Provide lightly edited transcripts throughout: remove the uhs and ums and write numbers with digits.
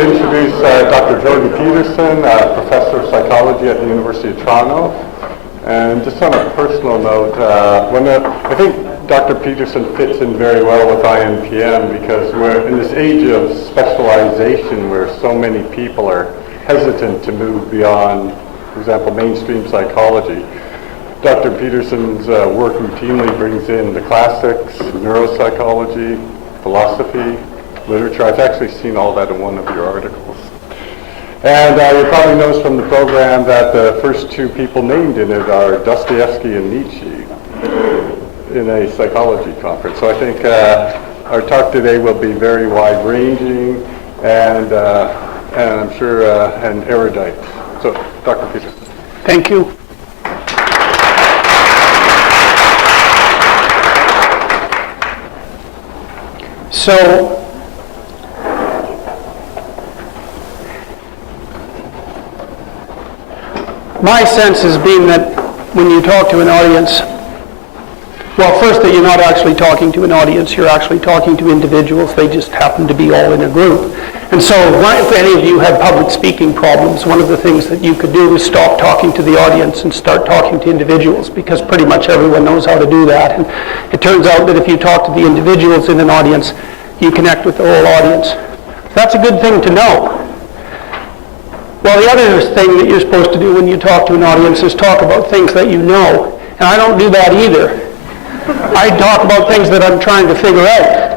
to introduce Dr. Jordan Peterson, professor of psychology at the University of Toronto. And just on a personal note, I think Dr. Peterson fits in very well with INPM because we're in this age of specialization where so many people are hesitant to move beyond, for example, mainstream psychology. Dr. Peterson's work routinely brings in the classics, neuropsychology, philosophy, literature. I've actually seen all that in one of your articles. And you probably noticed from the program that the first two people named in it are Dostoevsky and Nietzsche in a psychology conference. So I think our talk today will be very wide-ranging and I'm sure and erudite. So, Dr. Peterson. Thank you. So, my sense has been that when you talk to an audience, well, first that you're not actually talking to an audience, you're actually talking to individuals. They just happen to be all in a group. And so if any of you have public speaking problems, one of the things that you could do is stop talking to the audience and start talking to individuals, because pretty much everyone knows how to do that. And it turns out that if you talk to the individuals in an audience, you connect with the whole audience. That's a good thing to know. Well, the other thing that you're supposed to do when you talk to an audience is talk about things that you know. And I don't do that either. I talk about things that I'm trying to figure out.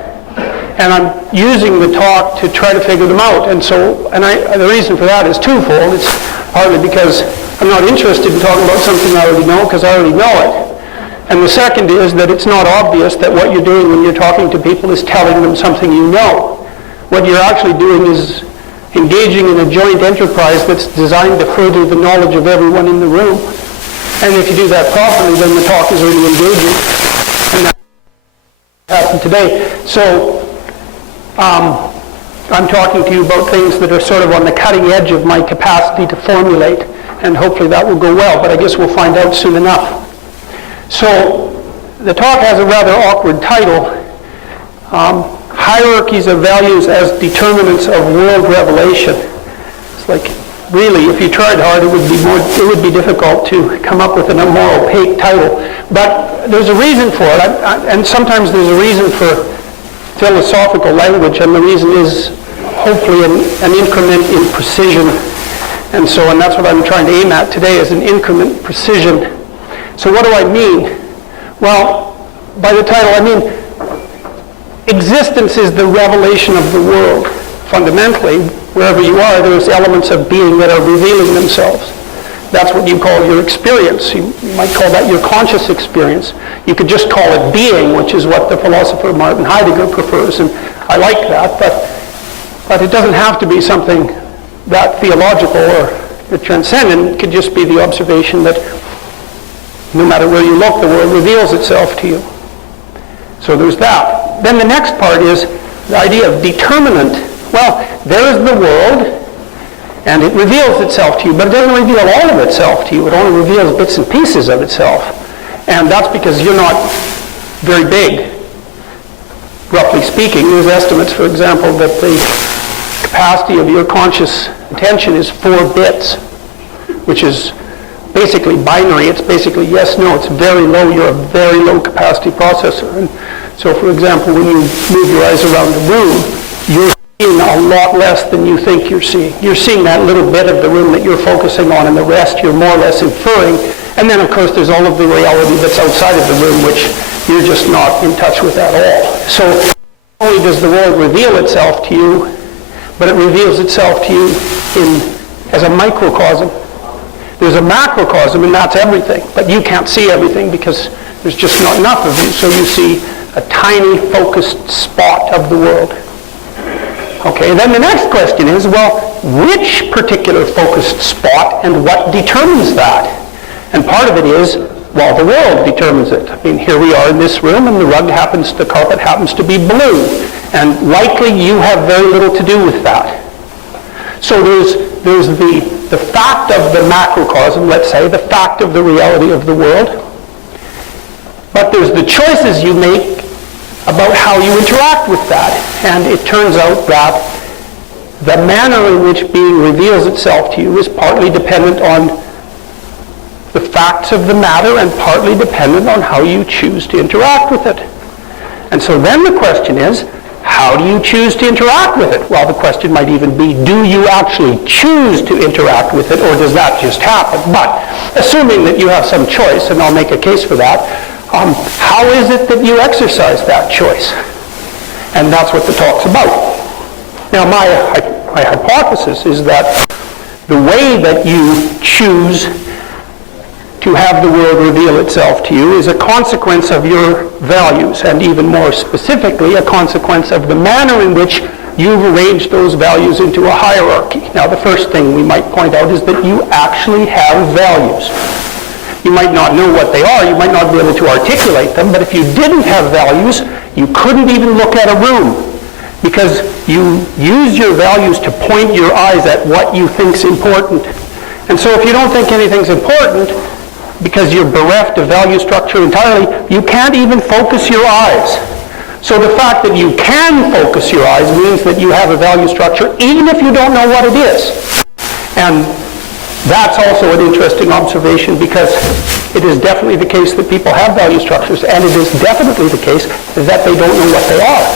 And I'm using the talk to try to figure them out. And the reason for that is twofold. It's partly because I'm not interested in talking about something I already know, because I already know it. And the second is that it's not obvious that what you're doing when you're talking to people is telling them something you know. What you're actually doing is engaging in a joint enterprise that's designed to further the knowledge of everyone in the room. And if you do that properly, then the talk is really engaging. And that happened today. So I'm talking to you about things that are sort of on the cutting edge of my capacity to formulate, and hopefully that will go well, but I guess we'll find out soon enough. So the talk has a rather awkward title, Hierarchies of Values as Determinants of World Revelation. It's like, really, if you tried hard, it would be difficult to come up with a more opaque title. But there's a reason for it, and sometimes there's a reason for philosophical language, and the reason is hopefully an increment in precision. And that's what I'm trying to aim at today, is an increment precision. So what do I mean? Well, by the title, I mean existence is the revelation of the world. Fundamentally, wherever you are, there's elements of being that are revealing themselves. That's what you call your experience. You might call that your conscious experience. You could just call it being, which is what the philosopher Martin Heidegger prefers, and I like that, but it doesn't have to be something that theological or transcendent. It could just be the observation that no matter where you look, the world reveals itself to you. So there's that. Then the next part is the idea of determinant. Well, there is the world, and it reveals itself to you, but it doesn't reveal all of itself to you. It only reveals bits and pieces of itself. And that's because you're not very big, roughly speaking. There's estimates, for example, that the capacity of your conscious attention is 4 bits, which is basically binary. It's basically yes, no. It's very low. You're a very low capacity processor. And so, for example, when you move your eyes around the room, you're seeing a lot less than you think you're seeing. You're seeing that little bit of the room that you're focusing on, and the rest you're more or less inferring. And then, of course, there's all of the reality that's outside of the room, which you're just not in touch with at all. So not only does the world reveal itself to you, but it reveals itself to you as a microcosm. There's a macrocosm, and that's everything. But you can't see everything because there's just not enough of you. So you see a tiny focused spot of the world. Okay, then the next question is, well, which particular focused spot and what determines that? And part of it is, well, the world determines it. I mean, here we are in this room, and the carpet happens to be blue. And likely you have very little to do with that. So there's the fact of the macrocosm, let's say, the fact of the reality of the world. But there's the choices you make about how you interact with that. And it turns out that the manner in which being reveals itself to you is partly dependent on the facts of the matter and partly dependent on how you choose to interact with it. And so then the question is, how do you choose to interact with it? Well, the question might even be, do you actually choose to interact with it, or does that just happen? But assuming that you have some choice, and I'll make a case for that, how is it that you exercise that choice? And that's what the talk's about. Now, my hypothesis is that the way that you choose to have the world reveal itself to you is a consequence of your values, and even more specifically, a consequence of the manner in which you've arranged those values into a hierarchy. Now, the first thing we might point out is that you actually have values. You might not know what they are, you might not be able to articulate them, but if you didn't have values, you couldn't even look at a room, because you use your values to point your eyes at what you think's important. And so if you don't think anything's important, because you're bereft of value structure entirely, you can't even focus your eyes. So the fact that you can focus your eyes means that you have a value structure, even if you don't know what it is. And that's also an interesting observation, because it is definitely the case that people have value structures, and it is definitely the case that they don't know what they are.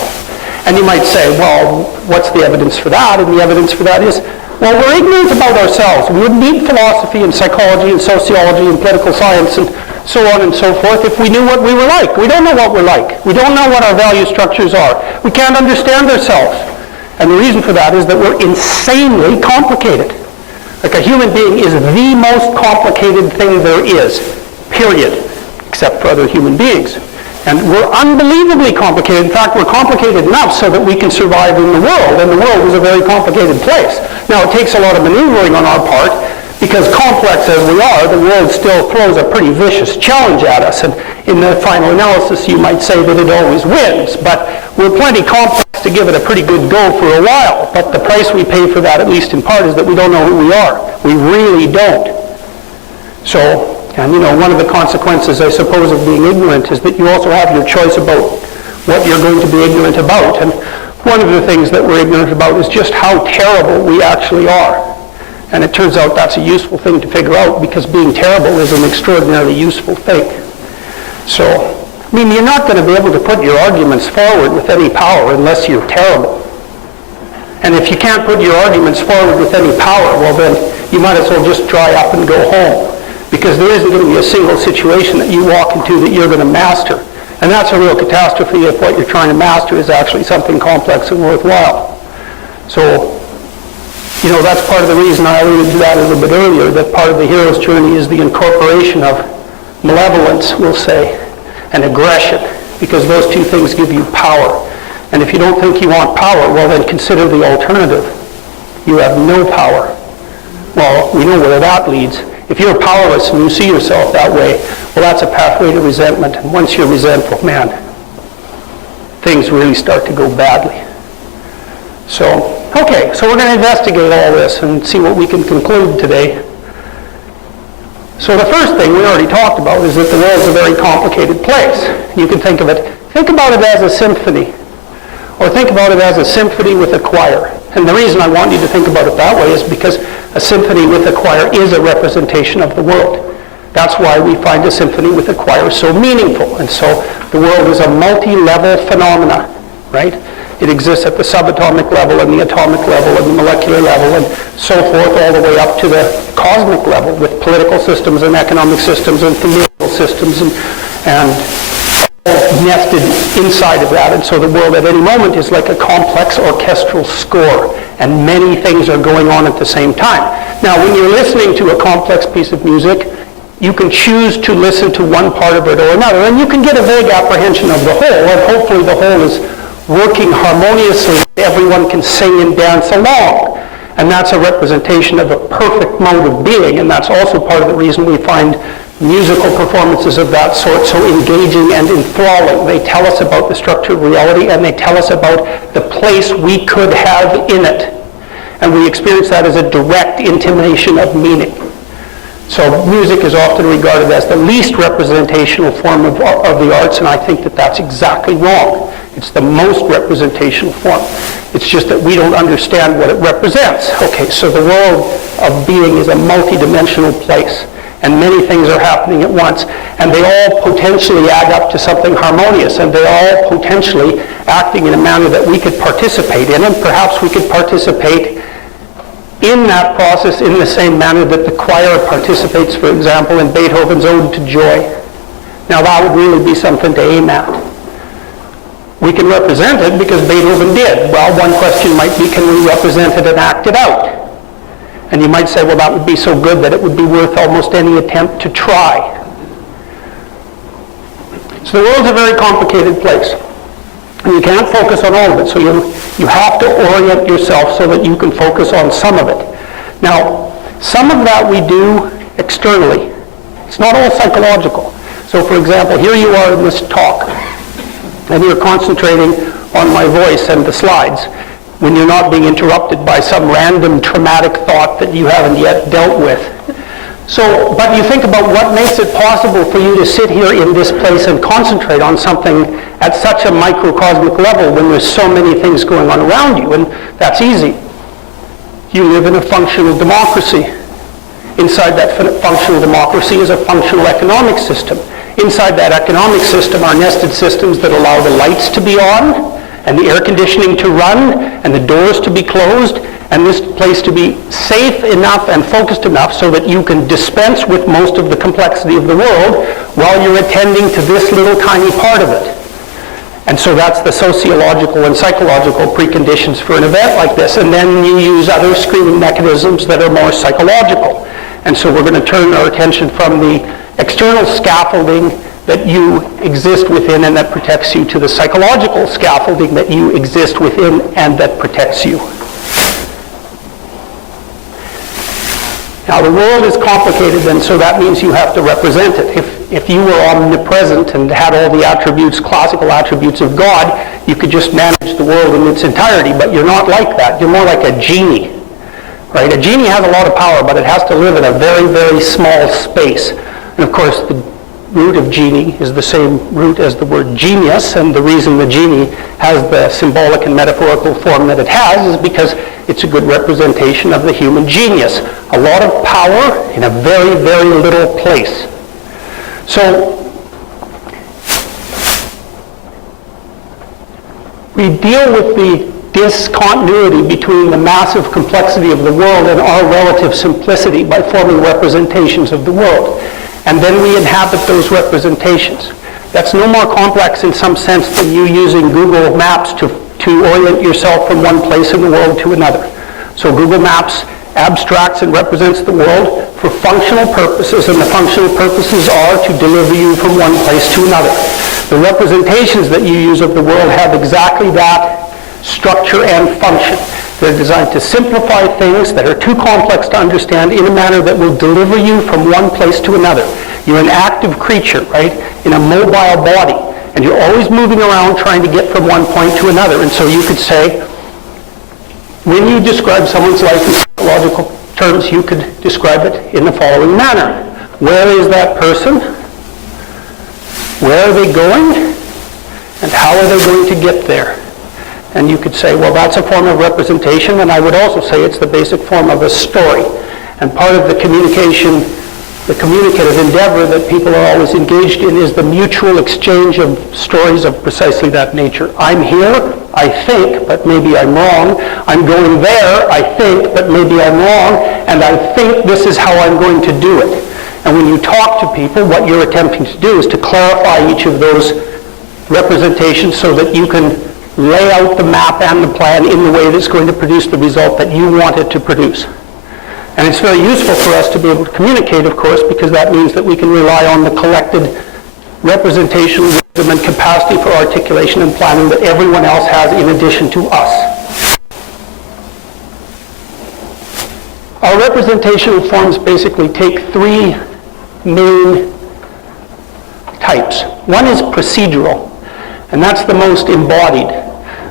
And you might say, well, what's the evidence for that? And the evidence for that is, well, we're ignorant about ourselves. We would need philosophy and psychology and sociology and political science and so on and so forth if we knew what we were like. We don't know what we're like. We don't know what our value structures are. We can't understand ourselves. And the reason for that is that we're insanely complicated. Like, a human being is the most complicated thing there is, period, except for other human beings. And we're unbelievably complicated. In fact, we're complicated enough so that we can survive in the world, and the world is a very complicated place. Now, it takes a lot of maneuvering on our part, because complex as we are, the world still throws a pretty vicious challenge at us, and in the final analysis, you might say that it always wins, but we're plenty complex to give it a pretty good go for a while. But the price we pay for that, at least in part, is that we don't know who we are. We really don't. So, and you know, one of the consequences, I suppose, of being ignorant is that you also have your choice about what you're going to be ignorant about. And one of the things that we're ignorant about is just how terrible we actually are. And it turns out that's a useful thing to figure out, because being terrible is an extraordinarily useful thing. So, I mean, you're not going to be able to put your arguments forward with any power unless you're terrible. And if you can't put your arguments forward with any power, well then, you might as well just dry up and go home. Because there isn't going to be a single situation that you walk into that you're going to master. And that's a real catastrophe if what you're trying to master is actually something complex and worthwhile. So, you know, that's part of the reason I alluded to that a little bit earlier, that part of the hero's journey is the incorporation of malevolence, we'll say, and aggression, because those two things give you power. And if you don't think you want power, well then consider the alternative. You have no power. Well, we know where that leads. If you're powerless and you see yourself that way, well, that's a pathway to resentment. And once you're resentful, man, things really start to go badly. So, okay, so we're going to investigate all this and see what we can conclude today. So the first thing we already talked about is that the world is a very complicated place. You can think about it as a symphony, or think about it as a symphony with a choir. And the reason I want you to think about it that way is because a symphony with a choir is a representation of the world. That's why we find a symphony with a choir so meaningful. And so the world is a multi-level phenomena, right? It exists at the subatomic level and the atomic level and the molecular level and so forth, all the way up to the cosmic level, with political systems and economic systems and familial systems and all nested inside of that. And so the world at any moment is like a complex orchestral score, and many things are going on at the same time. Now, when you're listening to a complex piece of music, you can choose to listen to one part of it or another, and you can get a vague apprehension of the whole, and hopefully the whole is working harmoniously. Everyone can sing and dance along. And that's a representation of a perfect mode of being, and that's also part of the reason we find musical performances of that sort so engaging and enthralling. They tell us about the structure of reality, and they tell us about the place we could have in it. And we experience that as a direct intimation of meaning. So music is often regarded as the least representational form of the arts, and I think that that's exactly wrong. It's the most representational form. It's just that we don't understand what it represents. Okay, so the world of being is a multidimensional place, and many things are happening at once, and they all potentially add up to something harmonious, and they're all potentially acting in a manner that we could participate in, and perhaps we could participate in that process in the same manner that the choir participates, for example, in Beethoven's Ode to Joy. Now that would really be something to aim at. We can represent it because Beethoven did. Well, one question might be, can we represent it and act it out? And you might say, well, that would be so good that it would be worth almost any attempt to try. So the world's a very complicated place. And you can't focus on all of it. So you have to orient yourself so that you can focus on some of it. Now, some of that we do externally. It's not all psychological. So for example, here you are in this talk, and you're concentrating on my voice and the slides when you're not being interrupted by some random traumatic thought that you haven't yet dealt with. So, but you think about what makes it possible for you to sit here in this place and concentrate on something at such a microcosmic level when there's so many things going on around you, and that's easy. You live in a functional democracy. Inside that functional democracy is a functional economic system. Inside that economic system are nested systems that allow the lights to be on, and the air conditioning to run, and the doors to be closed, and this place to be safe enough and focused enough so that you can dispense with most of the complexity of the world while you're attending to this little tiny part of it. And so that's the sociological and psychological preconditions for an event like this. And then you use other screening mechanisms that are more psychological. And so we're going to turn our attention from the external scaffolding that you exist within and that protects you to the psychological scaffolding that you exist within and that protects you. Now the world is complicated, and so that means you have to represent it. If you were omnipresent and had all the attributes, classical attributes of God, you could just manage the world in its entirety, but you're not like that. You're more like a genie, right? A genie has a lot of power, but it has to live in a very, very small space. And of course, the root of genie is the same root as the word genius, and the reason the genie has the symbolic and metaphorical form that it has is because it's a good representation of the human genius. A lot of power in a very, very little place. So we deal with the discontinuity between the massive complexity of the world and our relative simplicity by forming representations of the world. And then we inhabit those representations. That's no more complex in some sense than you using Google Maps to orient yourself from one place in the world to another. So Google Maps abstracts and represents the world for functional purposes, and the functional purposes are to deliver you from one place to another. The representations that you use of the world have exactly that structure and function. They're designed to simplify things that are too complex to understand in a manner that will deliver you from one place to another. You're an active creature, right, in a mobile body, and you're always moving around trying to get from one point to another. And so you could say, when you describe someone's life in psychological terms, you could describe it in the following manner. Where is that person? Where are they going? And how are they going to get there? And you could say, well, that's a form of representation, and I would also say it's the basic form of a story. And part of the communication, the communicative endeavor that people are always engaged in is the mutual exchange of stories of precisely that nature. I'm here, I think, but maybe I'm wrong. I'm going there, I think, but maybe I'm wrong. And I think this is how I'm going to do it. And when you talk to people, what you're attempting to do is to clarify each of those representations so that you can lay out the map and the plan in the way that's going to produce the result that you want it to produce. And it's very useful for us to be able to communicate, of course, because that means that we can rely on the collected representational wisdom and capacity for articulation and planning that everyone else has in addition to us. Our representational forms basically take three main types. One is procedural, and that's the most embodied.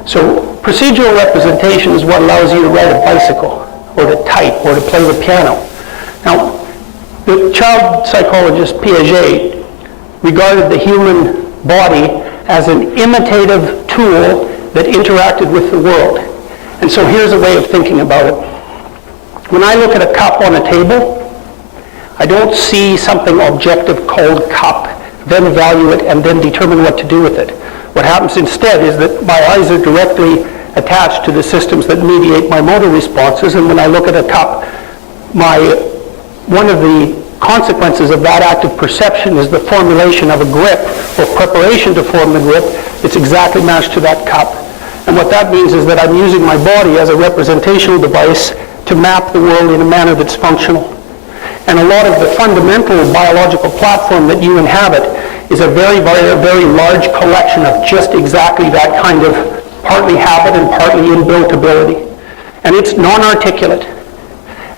So procedural representation is what allows you to ride a bicycle, or to type, or to play the piano. Now, the child psychologist Piaget regarded the human body as an imitative tool that interacted with the world. And so here's a way of thinking about it. When I look at a cup on a table, I don't see something objective called cup, then evaluate, and then determine what to do with it. What happens instead is that my eyes are directly attached to the systems that mediate my motor responses, and when I look at a cup, one of the consequences of that act of perception is the formulation of a grip, or preparation to form the grip. It's exactly matched to that cup. And what that means is that I'm using my body as a representational device to map the world in a manner that's functional. And a lot of the fundamental biological platform that you inhabit is a very, very, very large collection of just exactly that kind of partly habit and partly inbuilt ability. And it's non-articulate.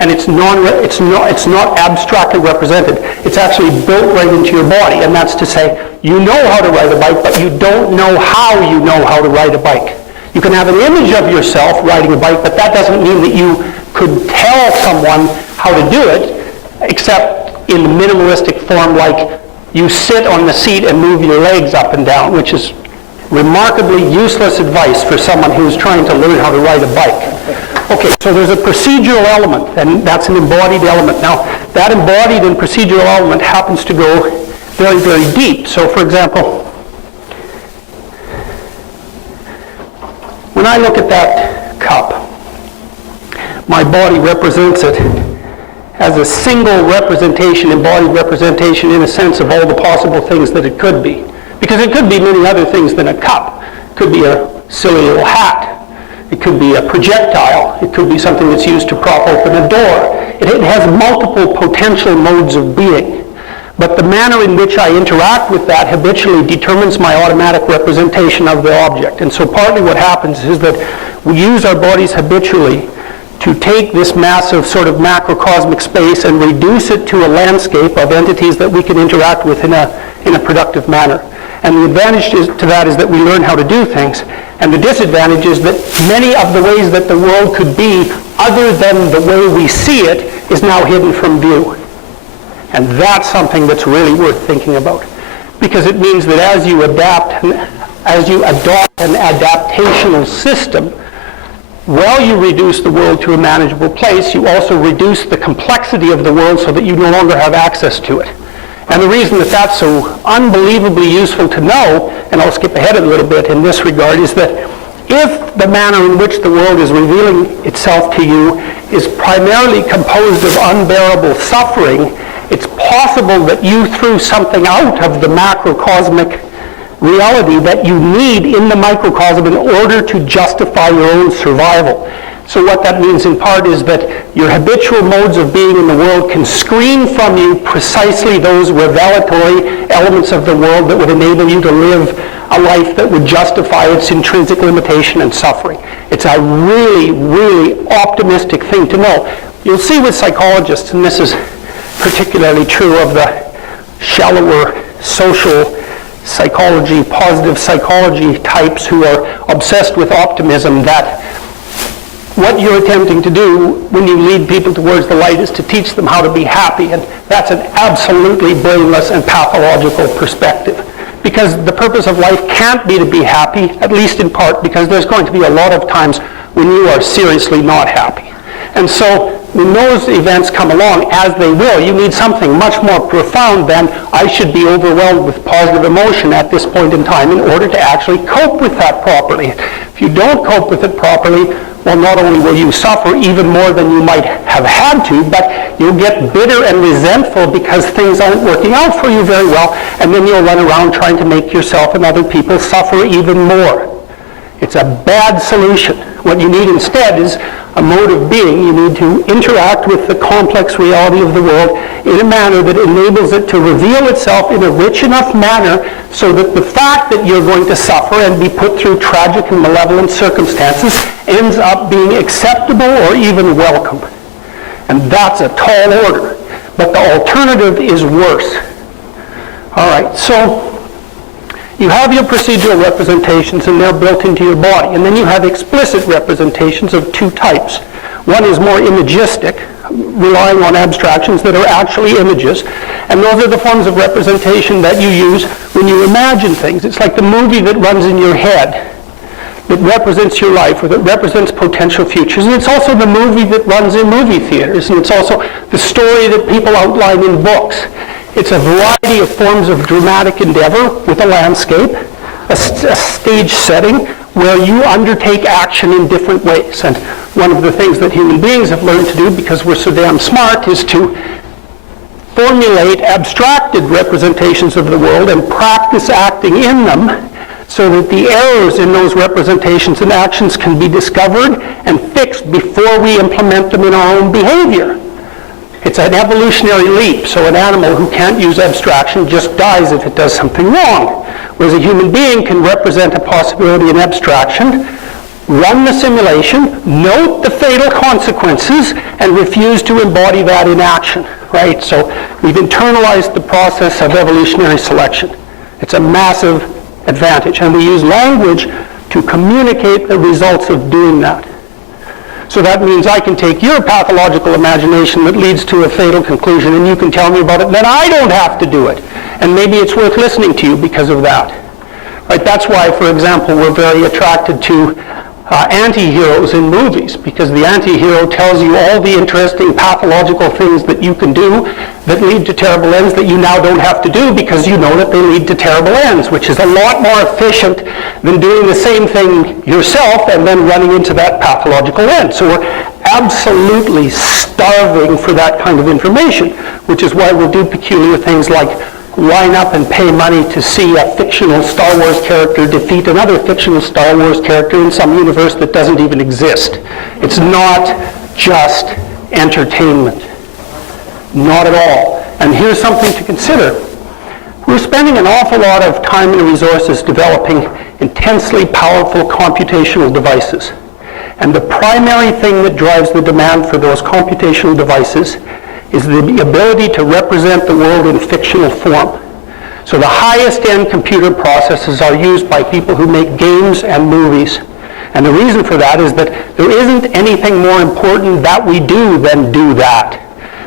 And it's not abstractly represented. It's actually built right into your body. And that's to say, you know how to ride a bike, but you don't know how you know how to ride a bike. You can have an image of yourself riding a bike, but that doesn't mean that you could tell someone how to do it, except in the minimalistic form, like you sit on the seat and move your legs up and down, which is remarkably useless advice for someone who's trying to learn how to ride a bike. Okay, so there's a procedural element, and that's an embodied element. Now, that embodied and procedural element happens to go very, very deep. So, for example, when I look at that cup, my body represents it as a single representation, embodied representation, in a sense, of all the possible things that it could be. Because it could be many other things than a cup. It could be a silly little hat. It could be a projectile. It could be something that's used to prop open a door. It has multiple potential modes of being. But the manner in which I interact with that habitually determines my automatic representation of the object. And so partly what happens is that we use our bodies habitually to take this massive sort of macrocosmic space and reduce it to a landscape of entities that we can interact with in a productive manner. And the advantage to that is that we learn how to do things. And the disadvantage is that many of the ways that the world could be, other than the way we see it, is now hidden from view. And that's something that's really worth thinking about. Because it means that as you adopt an adaptational system, while you reduce the world to a manageable place, you also reduce the complexity of the world so that you no longer have access to it. And the reason that that's so unbelievably useful to know, and I'll skip ahead a little bit in this regard, is that if the manner in which the world is revealing itself to you is primarily composed of unbearable suffering, it's possible that you threw something out of the macrocosmic reality that you need in the microcosm in order to justify your own survival. So what that means in part is that your habitual modes of being in the world can screen from you precisely those revelatory elements of the world that would enable you to live a life that would justify its intrinsic limitation and suffering. It's a really, really optimistic thing to know. You'll see with psychologists, and this is particularly true of the shallower social psychology, positive psychology types who are obsessed with optimism, that what you're attempting to do when you lead people towards the light is to teach them how to be happy, and that's an absolutely brainless and pathological perspective. Because the purpose of life can't be to be happy, at least in part, because there's going to be a lot of times when you are seriously not happy. And so when those events come along, as they will, you need something much more profound than I should be overwhelmed with positive emotion at this point in time in order to actually cope with that properly. If you don't cope with it properly, well, not only will you suffer even more than you might have had to, but you'll get bitter and resentful because things aren't working out for you very well, and then you'll run around trying to make yourself and other people suffer even more. It's a bad solution. What you need instead is a mode of being. You need to interact with the complex reality of the world in a manner that enables it to reveal itself in a rich enough manner so that the fact that you're going to suffer and be put through tragic and malevolent circumstances ends up being acceptable or even welcome. And that's a tall order. But the alternative is worse. All right, so you have your procedural representations, and they're built into your body. And then you have explicit representations of two types. One is more imagistic, relying on abstractions that are actually images. And those are the forms of representation that you use when you imagine things. It's like the movie that runs in your head that represents your life, or that represents potential futures. And it's also the movie that runs in movie theaters. And it's also the story that people outline in books. It's a variety of forms of dramatic endeavor with a landscape, a stage setting, where you undertake action in different ways. And one of the things that human beings have learned to do, because we're so damn smart, is to formulate abstracted representations of the world and practice acting in them, so that the errors in those representations and actions can be discovered and fixed before we implement them in our own behavior. It's an evolutionary leap. So an animal who can't use abstraction just dies if it does something wrong. Whereas a human being can represent a possibility in abstraction, run the simulation, note the fatal consequences, and refuse to embody that in action, right? So we've internalized the process of evolutionary selection. It's a massive advantage, and we use language to communicate the results of doing that. So that means I can take your pathological imagination that leads to a fatal conclusion, and you can tell me about it, then I don't have to do it. And maybe it's worth listening to you because of that. Right? That's why, for example, we're very attracted to anti-heroes in movies, because the anti-hero tells you all the interesting pathological things that you can do that lead to terrible ends that you now don't have to do because you know that they lead to terrible ends, which is a lot more efficient than doing the same thing yourself and then running into that pathological end. So we're absolutely starving for that kind of information, which is why we'll do peculiar things like line up and pay money to see a fictional Star Wars character defeat another fictional Star Wars character in some universe that doesn't even exist. It's not just entertainment. Not at all. And here's something to consider. We're spending an awful lot of time and resources developing intensely powerful computational devices. And the primary thing that drives the demand for those computational devices is the ability to represent the world in fictional form. So the highest end computer processes are used by people who make games and movies. And the reason for that is that there isn't anything more important that we do than do that.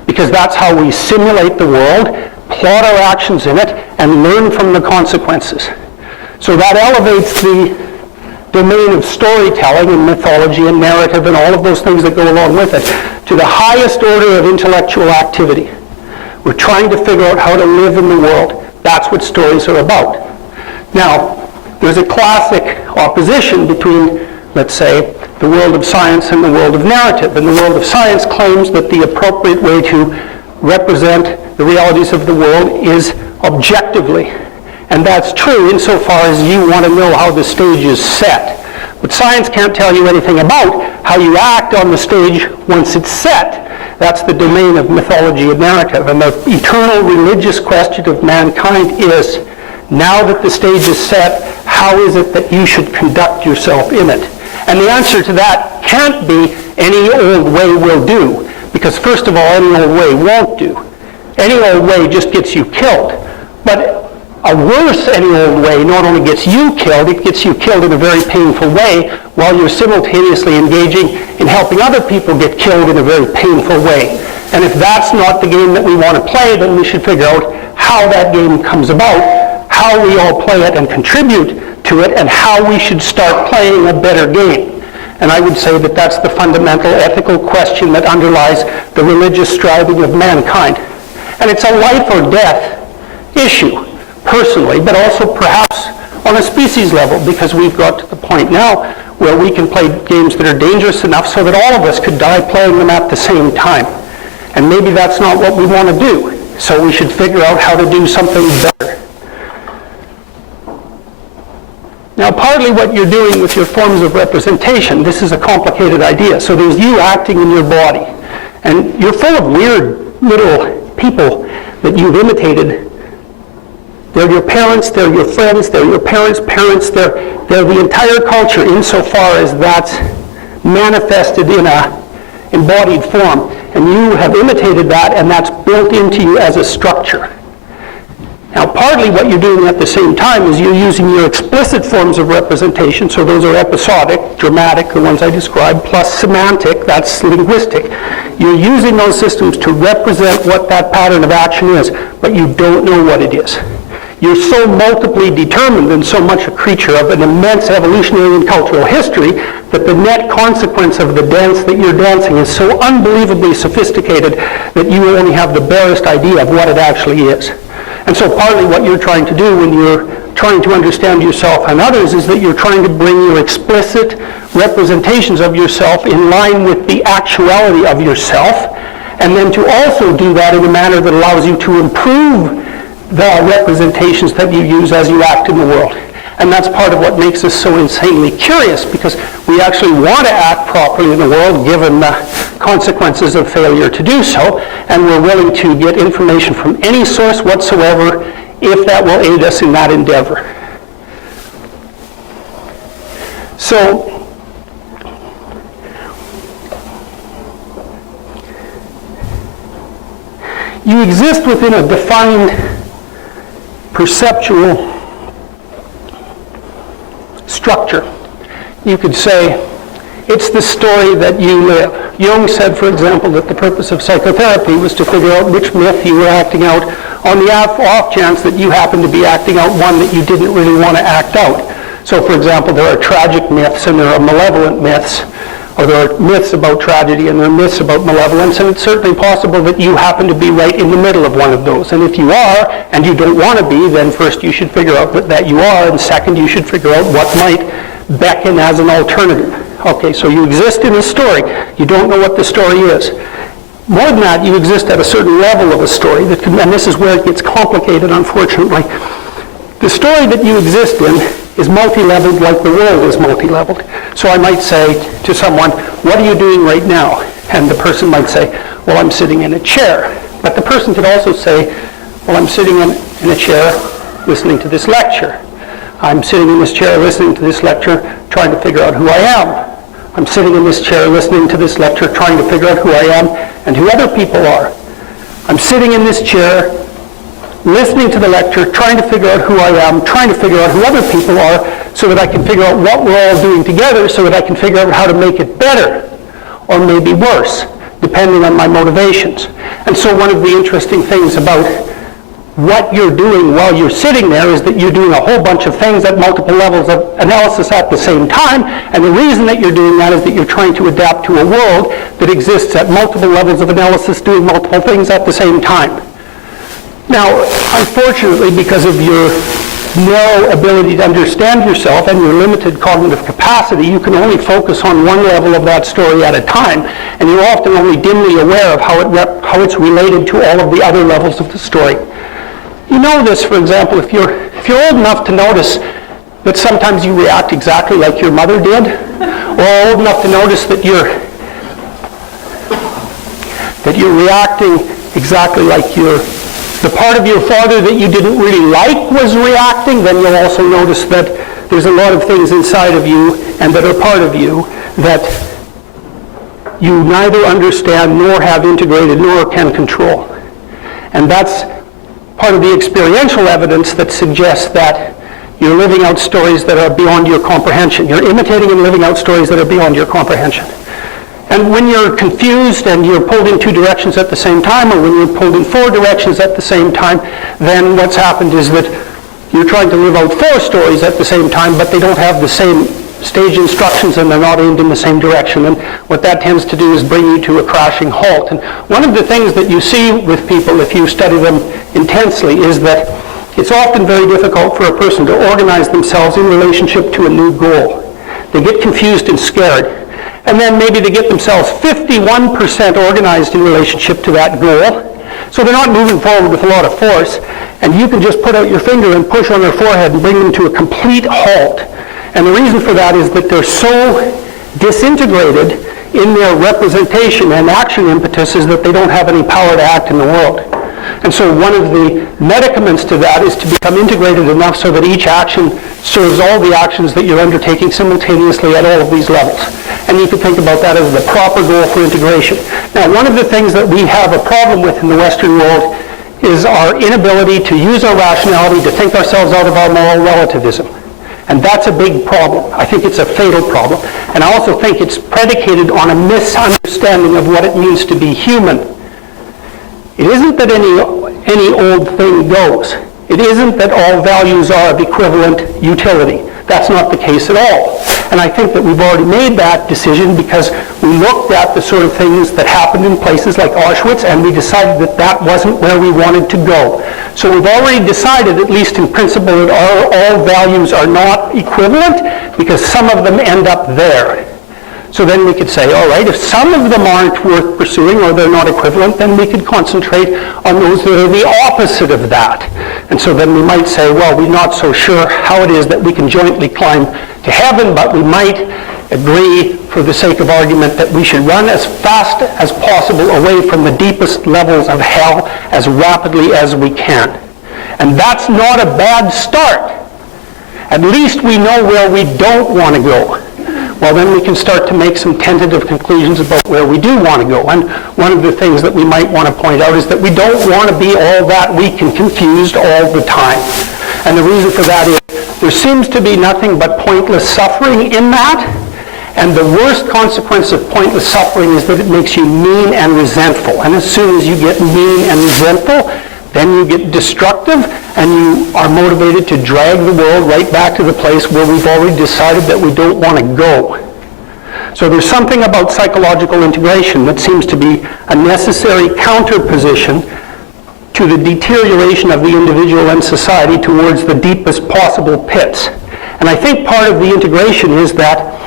Because that's how we simulate the world, plot our actions in it, and learn from the consequences. So that elevates the domain of storytelling and mythology and narrative and all of those things that go along with it to the highest order of intellectual activity. We're trying to figure out how to live in the world. That's what stories are about. Now, there's a classic opposition between, let's say, the world of science and the world of narrative. And the world of science claims that the appropriate way to represent the realities of the world is objectively. And that's true insofar as you want to know how the stage is set. But science can't tell you anything about how you act on the stage once it's set. That's the domain of mythology and narrative. And the eternal religious question of mankind is, now that the stage is set, how is it that you should conduct yourself in it? And the answer to that can't be any old way will do. Because first of all, any old way won't do. Any old way just gets you killed. But a worse any old way not only gets you killed, it gets you killed in a very painful way while you're simultaneously engaging in helping other people get killed in a very painful way. And if that's not the game that we want to play, then we should figure out how that game comes about, how we all play it and contribute to it, and how we should start playing a better game. And I would say that that's the fundamental ethical question that underlies the religious striving of mankind. And it's a life or death issue, personally, but also perhaps on a species level, because we've got to the point now where we can play games that are dangerous enough so that all of us could die playing them at the same time. And maybe that's not what we want to do. So we should figure out how to do something better. Now, partly what you're doing with your forms of representation, this is a complicated idea. So there's you acting in your body. And you're full of weird little people that you've imitated. They're your parents, they're your friends, they're your parents' parents, they're the entire culture insofar as that's manifested in an embodied form. And you have imitated that, and that's built into you as a structure. Now, partly what you're doing at the same time is you're using your explicit forms of representation, so those are episodic, dramatic, the ones I described, plus semantic, that's linguistic. You're using those systems to represent what that pattern of action is, but you don't know what it is. You're so multiply determined and so much a creature of an immense evolutionary and cultural history that the net consequence of the dance that you're dancing is so unbelievably sophisticated that you only have the barest idea of what it actually is. And so partly what you're trying to do when you're trying to understand yourself and others is that you're trying to bring your explicit representations of yourself in line with the actuality of yourself, and then to also do that in a manner that allows you to improve the representations that you use as you act in the world. And that's part of what makes us so insanely curious, because we actually want to act properly in the world given the consequences of failure to do so, and we're willing to get information from any source whatsoever if that will aid us in that endeavor. So, you exist within a defined perceptual structure. You could say, it's the story that you live. Jung said, for example, that the purpose of psychotherapy was to figure out which myth you were acting out on the off chance that you happened to be acting out one that you didn't really want to act out. So, for example, there are tragic myths and there are malevolent myths, or there are myths about tragedy and there are myths about malevolence, and it's certainly possible that you happen to be right in the middle of one of those. And if you are, and you don't want to be, then first you should figure out that you are, and second you should figure out what might beckon as an alternative. Okay, so you exist in a story. You don't know what the story is. More than that, you exist at a certain level of a story, and this is where it gets complicated, unfortunately. The story that you exist in is multi-leveled like the world is multi-leveled. So I might say to someone, what are you doing right now? And the person might say, well, I'm sitting in a chair. But the person could also say, well, I'm sitting in a chair listening to this lecture. I'm sitting in this chair listening to this lecture, trying to figure out who I am. I'm sitting in this chair listening to this lecture, trying to figure out who I am and who other people are. I'm sitting in this chair listening to the lecture, trying to figure out who I am, trying to figure out who other people are, so that I can figure out what we're all doing together, so that I can figure out how to make it better, or maybe worse, depending on my motivations. And so one of the interesting things about what you're doing while you're sitting there is that you're doing a whole bunch of things at multiple levels of analysis at the same time, and the reason that you're doing that is that you're trying to adapt to a world that exists at multiple levels of analysis doing multiple things at the same time. Now, unfortunately, because of your narrow ability to understand yourself and your limited cognitive capacity, you can only focus on one level of that story at a time, and you're often only dimly aware of how it's related to all of the other levels of the story. You know this, for example, if you're old enough to notice that sometimes you react exactly like your mother did, or old enough to notice that you're reacting exactly like the part of your father that you didn't really like was reacting, then you'll also notice that there's a lot of things inside of you and that are part of you that you neither understand nor have integrated nor can control. And that's part of the experiential evidence that suggests that you're living out stories that are beyond your comprehension. You're imitating and living out stories that are beyond your comprehension. And when you're confused and you're pulled in two directions at the same time, or when you're pulled in four directions at the same time, then what's happened is that you're trying to live out four stories at the same time, but they don't have the same stage instructions and they're not aimed in the same direction. And what that tends to do is bring you to a crashing halt. And one of the things that you see with people, if you study them intensely, is that it's often very difficult for a person to organize themselves in relationship to a new goal. They get confused and scared. And then maybe they get themselves 51% organized in relationship to that goal. So they're not moving forward with a lot of force. And you can just put out your finger and push on their forehead and bring them to a complete halt. And the reason for that is that they're so disintegrated in their representation and action impetuses that they don't have any power to act in the world. And so one of the medicaments to that is to become integrated enough so that each action serves all the actions that you're undertaking simultaneously at all of these levels. And you can think about that as the proper goal for integration. Now, one of the things that we have a problem with in the Western world is our inability to use our rationality to think ourselves out of our moral relativism. And that's a big problem. I think it's a fatal problem. And I also think it's predicated on a misunderstanding of what it means to be human. It isn't that any old thing goes. It isn't that all values are of equivalent utility. That's not the case at all. And I think that we've already made that decision because we looked at the sort of things that happened in places like Auschwitz and we decided that that wasn't where we wanted to go. So we've already decided, at least in principle, that all values are not equivalent because some of them end up there. So then we could say, all right, if some of them aren't worth pursuing or they're not equivalent, then we could concentrate on those that are the opposite of that. And so then we might say, well, we're not so sure how it is that we can jointly climb to heaven, but we might agree, for the sake of argument, that we should run as fast as possible away from the deepest levels of hell as rapidly as we can. And that's not a bad start. At least we know where we don't want to go. Well, then we can start to make some tentative conclusions about where we do want to go. And one of the things that we might want to point out is that we don't want to be all that weak and confused all the time. And the reason for that is there seems to be nothing but pointless suffering in that. And the worst consequence of pointless suffering is that it makes you mean and resentful. And as soon as you get mean and resentful, then you get destructive and you are motivated to drag the world right back to the place where we've already decided that we don't want to go. So there's something about psychological integration that seems to be a necessary counterposition to the deterioration of the individual and society towards the deepest possible pits. And I think part of the integration is that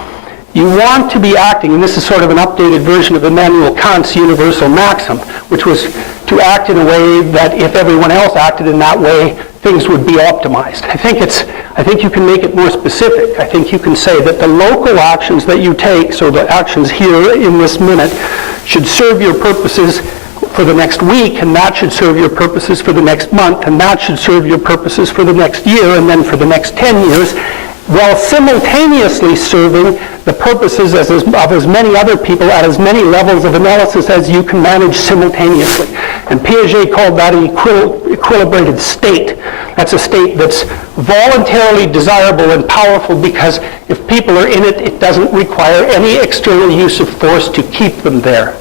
you want to be acting, and this is sort of an updated version of Immanuel Kant's universal maxim, which was to act in a way that if everyone else acted in that way, things would be optimized. I think you can make it more specific. I think you can say that the local actions that you take, so the actions here in this minute, should serve your purposes for the next week, and that should serve your purposes for the next month, and that should serve your purposes for the next year, and then for the next 10 years, while simultaneously serving the purposes of as many other people at as many levels of analysis as you can manage simultaneously. And Piaget called that an equilibrated state. That's a state that's voluntarily desirable and powerful because if people are in it, it doesn't require any external use of force to keep them there.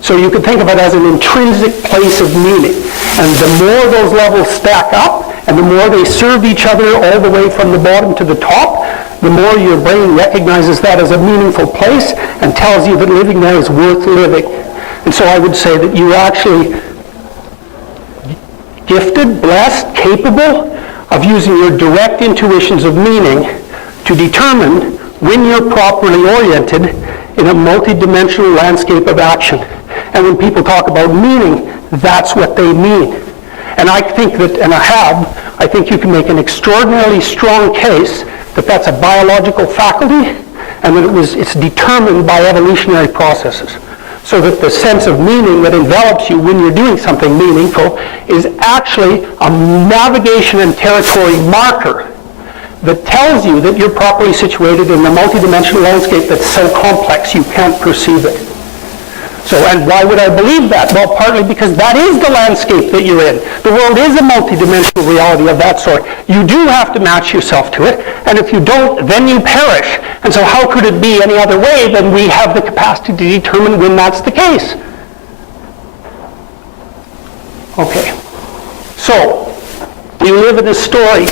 So you could think of it as an intrinsic place of meaning. And the more those levels stack up, and the more they serve each other all the way from the bottom to the top, the more your brain recognizes that as a meaningful place and tells you that living there is worth living. And so I would say that you're actually gifted, blessed, capable of using your direct intuitions of meaning to determine when you're properly oriented in a multidimensional landscape of action. And when people talk about meaning, that's what they mean. And I think that, and I think you can make an extraordinarily strong case that that's a biological faculty and that it's determined by evolutionary processes. So that the sense of meaning that envelops you when you're doing something meaningful is actually a navigation and territory marker that tells you that you're properly situated in the multidimensional landscape that's so complex you can't perceive it. So, and why would I believe that? Well, partly because that is the landscape that you're in. The world is a multidimensional reality of that sort. You do have to match yourself to it, and if you don't, then you perish. And so how could it be any other way than we have the capacity to determine when that's the case? Okay. So, you live in a story.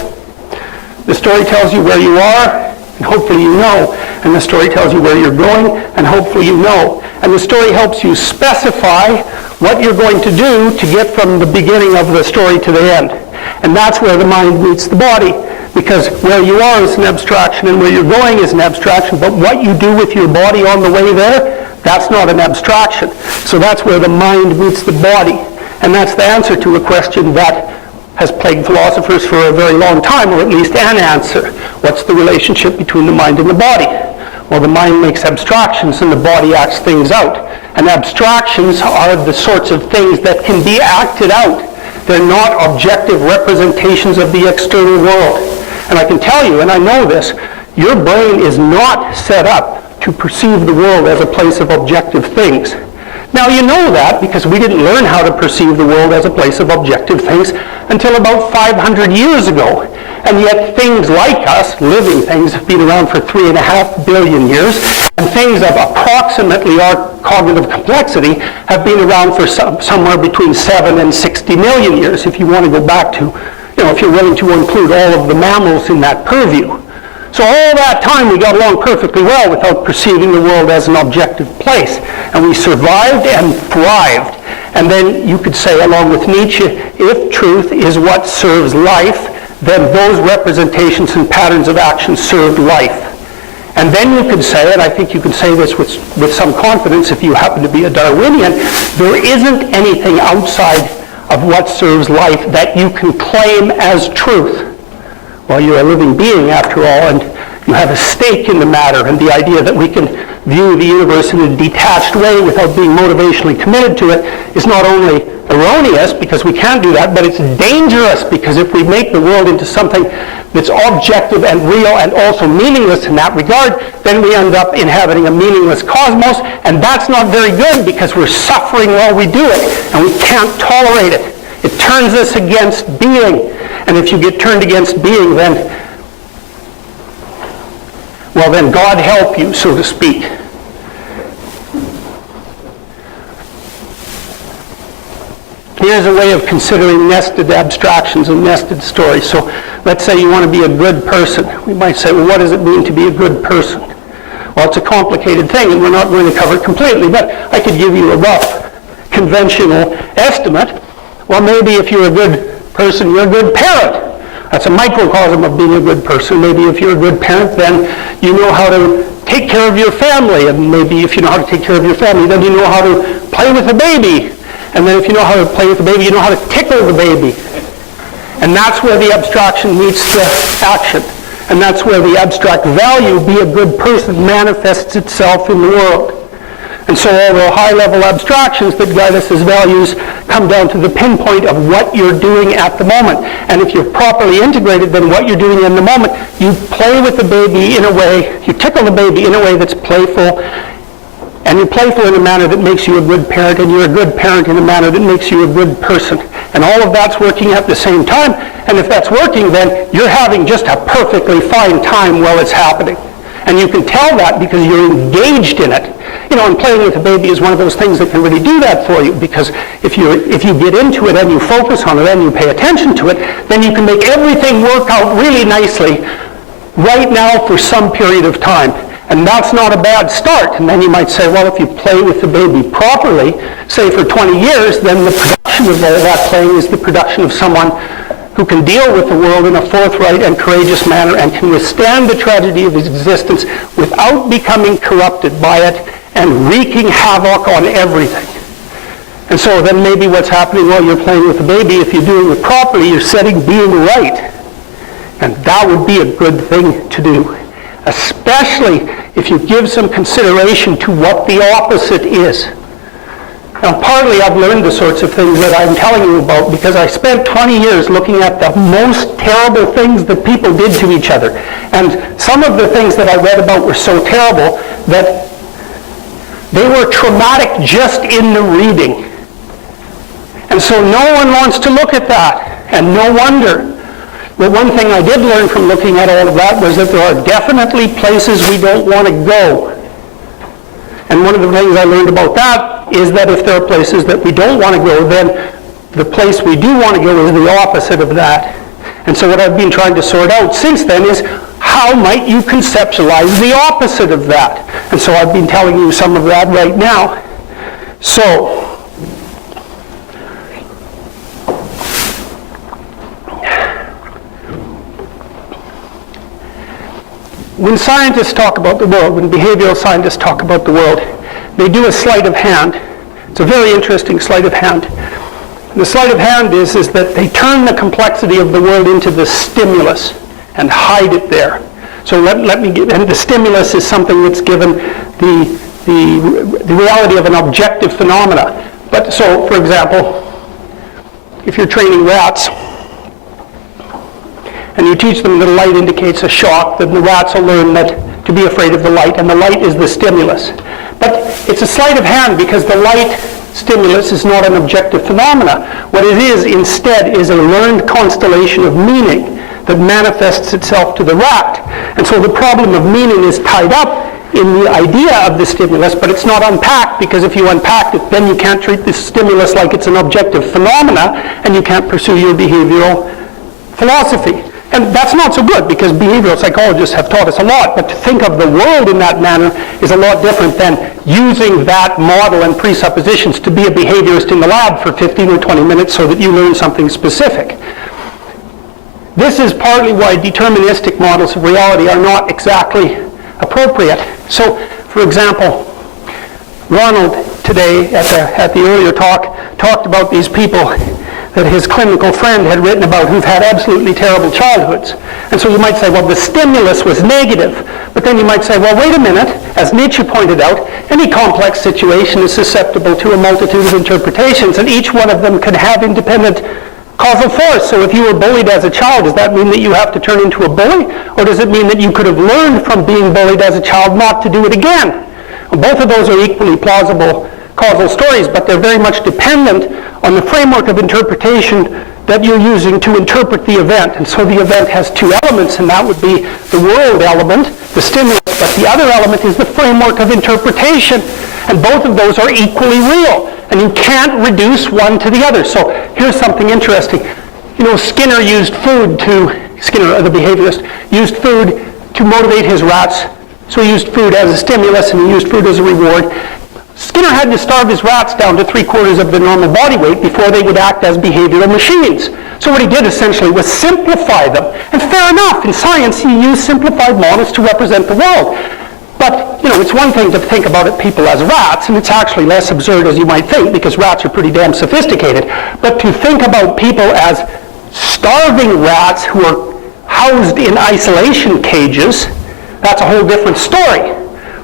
The story tells you where you are, and hopefully you know. And the story tells you where you're going, and hopefully you know. And the story helps you specify what you're going to do to get from the beginning of the story to the end. And that's where the mind meets the body. Because where you are is an abstraction, and where you're going is an abstraction. But what you do with your body on the way there, that's not an abstraction. So that's where the mind meets the body. And that's the answer to a question that has plagued philosophers for a very long time, or at least an answer. What's the relationship between the mind and the body? Well, the mind makes abstractions and the body acts things out. And abstractions are the sorts of things that can be acted out. They're not objective representations of the external world. And I can tell you, and I know this, your brain is not set up to perceive the world as a place of objective things. Now you know that because we didn't learn how to perceive the world as a place of objective things until about 500 years ago. And yet things like us, living things, have been around for 3.5 billion years, and things of approximately our cognitive complexity have been around for somewhere between 7 and 60 million years, if you want to go back to, if you're willing to include all of the mammals in that purview. So all that time we got along perfectly well without perceiving the world as an objective place. And we survived and thrived. And then you could say, along with Nietzsche, if truth is what serves life, then those representations and patterns of action served life. And then you could say, and I think you can say this with some confidence if you happen to be a Darwinian, there isn't anything outside of what serves life that you can claim as truth. Well, you're a living being after all, and you have a stake in the matter, and the idea that we can view the universe in a detached way without being motivationally committed to it is not only erroneous, because we can't do that, but it's dangerous, because if we make the world into something that's objective and real and also meaningless in that regard, then we end up inhabiting a meaningless cosmos, and that's not very good because we're suffering while we do it, and we can't tolerate it. It turns us against being. And if you get turned against being, then God help you, so to speak. Here's a way of considering nested abstractions and nested stories. So let's say you want to be a good person. We might say, well, what does it mean to be a good person? Well, it's a complicated thing, and we're not going to cover it completely, but I could give you a rough conventional estimate. Well, maybe if you're a good person, you're a good parent. That's a microcosm of being a good person. Maybe if you're a good parent, then you know how to take care of your family. And maybe if you know how to take care of your family, then you know how to play with a baby. And then if you know how to play with the baby, you know how to tickle the baby. And that's where the abstraction meets the action. And that's where the abstract value, be a good person, manifests itself in the world. And so all the high-level abstractions that guide us as values come down to the pinpoint of what you're doing at the moment. And if you're properly integrated, then what you're doing in the moment, you play with the baby in a way, you tickle the baby in a way that's playful, and you're playful in a manner that makes you a good parent, and you're a good parent in a manner that makes you a good person. And all of that's working at the same time, and if that's working, then you're having just a perfectly fine time while it's happening. And you can tell that because you're engaged in it. And playing with a baby is one of those things that can really do that for you, because if you get into it and you focus on it and you pay attention to it, then you can make everything work out really nicely right now for some period of time. And that's not a bad start. And then you might say, well, if you play with the baby properly, say for 20 years, then the production of all that playing is the production of someone who can deal with the world in a forthright and courageous manner and can withstand the tragedy of his existence without becoming corrupted by it and wreaking havoc on everything. And so then maybe what's happening while you're playing with the baby, if you're doing it properly, you're setting being right. And that would be a good thing to do, especially if you give some consideration to what the opposite is. Now, partly I've learned the sorts of things that I'm telling you about because I spent 20 years looking at the most terrible things that people did to each other. And some of the things that I read about were so terrible that they were traumatic just in the reading. And so no one wants to look at that, and no wonder. But one thing I did learn from looking at all of that was that there are definitely places we don't want to go. And one of the things I learned about that is that if there are places that we don't want to go, then the place we do want to go is the opposite of that. And so what I've been trying to sort out since then is how might you conceptualize the opposite of that? And so I've been telling you some of that right now. So, when scientists talk about the world, when behavioral scientists talk about the world, they do a sleight of hand. It's a very interesting sleight of hand. And the sleight of hand is that they turn the complexity of the world into the stimulus and hide it there. So let me give, and the stimulus is something that's given the reality of an objective phenomena. But so, for example, if you're training rats, and you teach them that a light indicates a shock, then the rats will learn that to be afraid of the light, and the light is the stimulus. But it's a sleight of hand because the light stimulus is not an objective phenomena. What it is instead is a learned constellation of meaning that manifests itself to the rat. And so the problem of meaning is tied up in the idea of the stimulus, but it's not unpacked, because if you unpack it, then you can't treat the stimulus like it's an objective phenomena, and you can't pursue your behavioral philosophy. And that's not so good, because behavioral psychologists have taught us a lot, but to think of the world in that manner is a lot different than using that model and presuppositions to be a behaviorist in the lab for 15 or 20 minutes so that you learn something specific. This is partly why deterministic models of reality are not exactly appropriate. So, for example, Ronald today at the earlier talk talked about these people that his clinical friend had written about who've had absolutely terrible childhoods. And so you might say, well, the stimulus was negative. But then you might say, well, wait a minute. As Nietzsche pointed out, any complex situation is susceptible to a multitude of interpretations, and each one of them could have independent causal force. So if you were bullied as a child, does that mean that you have to turn into a bully? Or does it mean that you could have learned from being bullied as a child not to do it again? Well, both of those are equally plausible causal stories, but they're very much dependent on the framework of interpretation that you're using to interpret the event. And so the event has two elements, and that would be the world element, the stimulus, but the other element is the framework of interpretation. And both of those are equally real. And you can't reduce one to the other. So here's something interesting. You know, Skinner, the behaviorist, used food to motivate his rats. So he used food as a stimulus and he used food as a reward. Skinner had to starve his rats down to 3/4 of their normal body weight before they would act as behavioral machines. So what he did essentially was simplify them. And fair enough, in science he used simplified models to represent the world. But, you know, it's one thing to think about people as rats, and it's actually less absurd as you might think, because rats are pretty damn sophisticated. But to think about people as starving rats who are housed in isolation cages, that's a whole different story.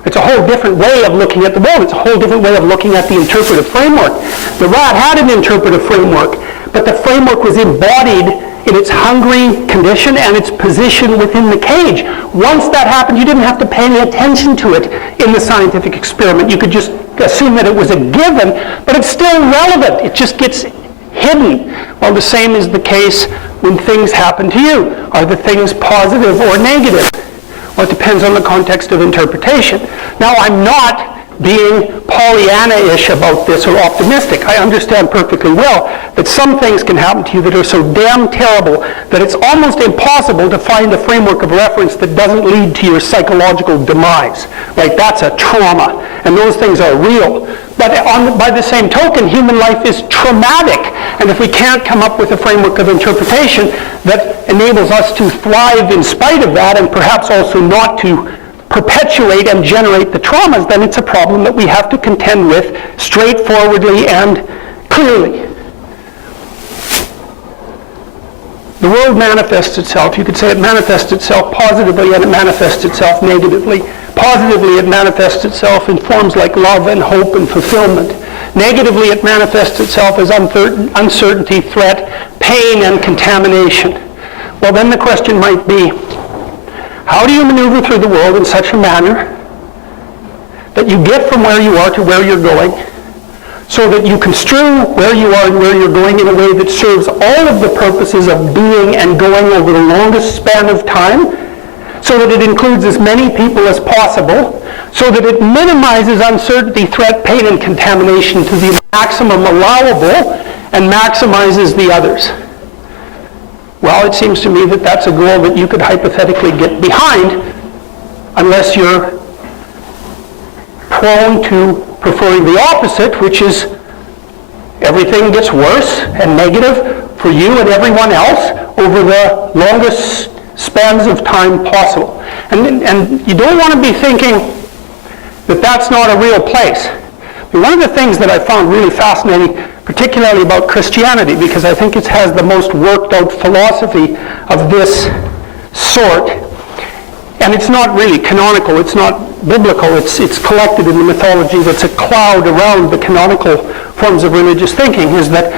It's a whole different way of looking at the world. It's a whole different way of looking at the interpretive framework. The rat had an interpretive framework, but the framework was embodied in its hungry condition and its position within the cage. Once that happened, you didn't have to pay any attention to it in the scientific experiment. You could just assume that it was a given, but it's still relevant. It just gets hidden. Well, the same is the case when things happen to you. Are the things positive or negative? Well, it depends on the context of interpretation. Now, I'm not being Pollyanna-ish about this or optimistic. I understand perfectly well that some things can happen to you that are so damn terrible that it's almost impossible to find a framework of reference that doesn't lead to your psychological demise. Right? That's a trauma, and those things are real. But by the same token, human life is traumatic, and if we can't come up with a framework of interpretation that enables us to thrive in spite of that, and perhaps also not to perpetuate and generate the traumas, then it's a problem that we have to contend with straightforwardly and clearly. The world manifests itself. You could say it manifests itself positively and it manifests itself negatively. Positively, it manifests itself in forms like love and hope and fulfillment. Negatively, it manifests itself as uncertainty, threat, pain, and contamination. Well, then the question might be, how do you maneuver through the world in such a manner that you get from where you are to where you're going, so that you construe where you are and where you're going in a way that serves all of the purposes of being and going over the longest span of time, so that it includes as many people as possible, so that it minimizes uncertainty, threat, pain, and contamination to the maximum allowable and maximizes the others? Well, it seems to me that that's a goal that you could hypothetically get behind, unless you're prone to preferring the opposite, which is everything gets worse and negative for you and everyone else over the longest spans of time possible. And you don't want to be thinking that that's not a real place. One of the things that I found really fascinating, particularly about Christianity, because I think it has the most worked out philosophy of this sort, and it's not really canonical, it's not biblical, it's collected in the mythology that's a cloud around the canonical forms of religious thinking, is that